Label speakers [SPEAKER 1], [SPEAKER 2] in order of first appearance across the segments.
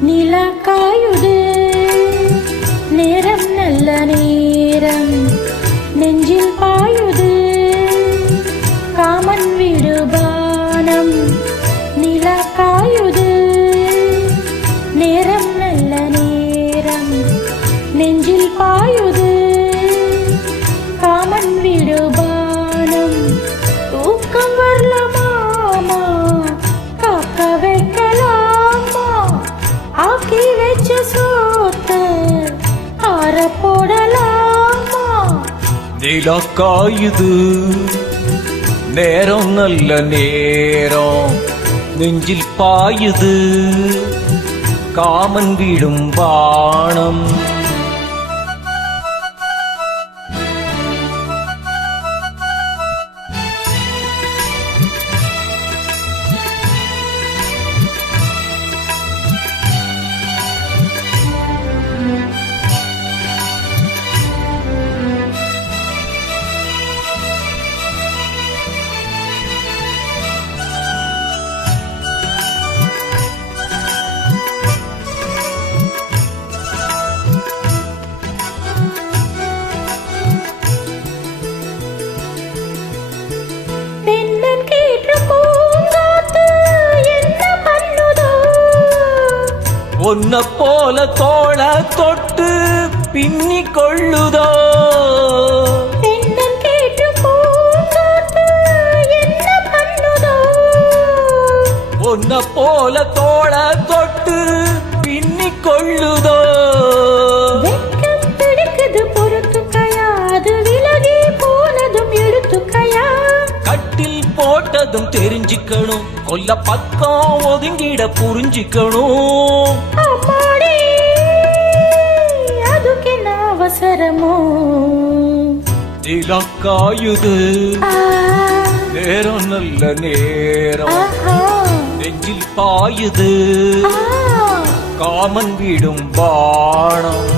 [SPEAKER 1] நிலக்காயுடு. நேரம் நல்ல நேரம் நெஞ்சில் பாயுது காமன் விடுபானம் நிலக்காயுது நேரம் நல்ல நேரம் நெஞ்சில் பாயுது
[SPEAKER 2] நிலா காயுது நேரம் நல்ல நேரம் நெஞ்சில் பாயுது. காமன் வீடும் பாணம் ஒன்ன போல தோள தொட்டு பின்னி கொள்ளுதோ? ஒன்ன போல கொல்ல பக்கம் ஒதுங்கிட புரிஞ்சுக்கணும்.
[SPEAKER 1] அவசரமோ?
[SPEAKER 2] நிலா காயுது
[SPEAKER 1] ஆ,
[SPEAKER 2] நேரம் நல்ல நேரம். நெஞ்சில் பாயுது. காமன் வீடும் பாணம்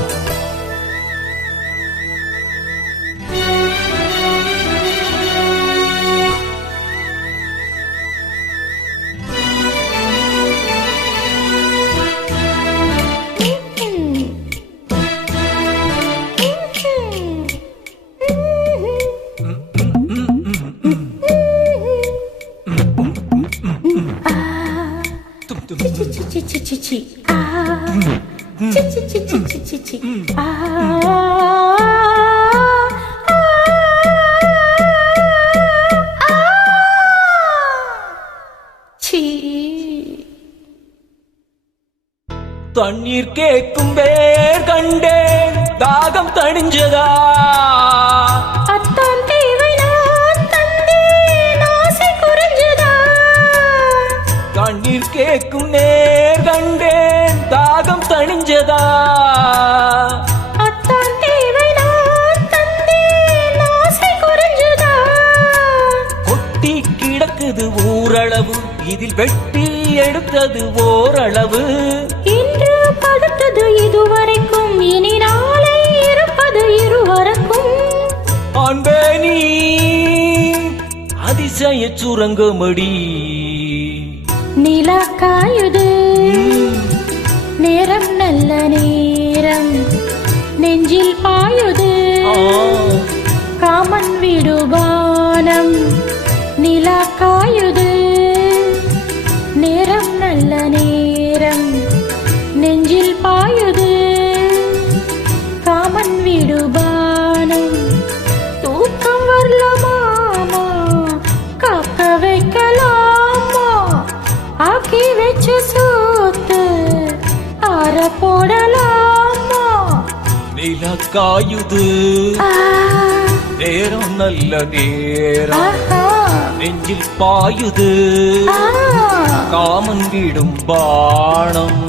[SPEAKER 2] தண்ணீர் கேட்கும் பேர் கண்டேன் தாகம் தணிஞ்சதா ஊரளவு. இதில் வெட்டி எடுத்தது ஓரளவு.
[SPEAKER 1] இன்று படுத்தது இதுவரைக்கும் இனி நாளை இருப்பது இருவருக்கும்.
[SPEAKER 2] அன்பே நீ அதிசய சுரங்கமடி.
[SPEAKER 1] நிலா காயுது நேரம் நல்ல நேரம் நெஞ்சில் பாயுது. காமன் நிலா காயுது. நேரம் நல்ல நேரம் நெஞ்சில் பாயுது. காமன் விடுபானம் தூக்கம் வரலாமா? காக்க வைக்கலாமா? ஆக்கி வச்ச சோத்து ஆற போடலாமா?
[SPEAKER 2] நிலா காயுது. நேரம் நல்ல நேரம். நெஞ்சில் பாயுது. காமன் வீடும் பாணம்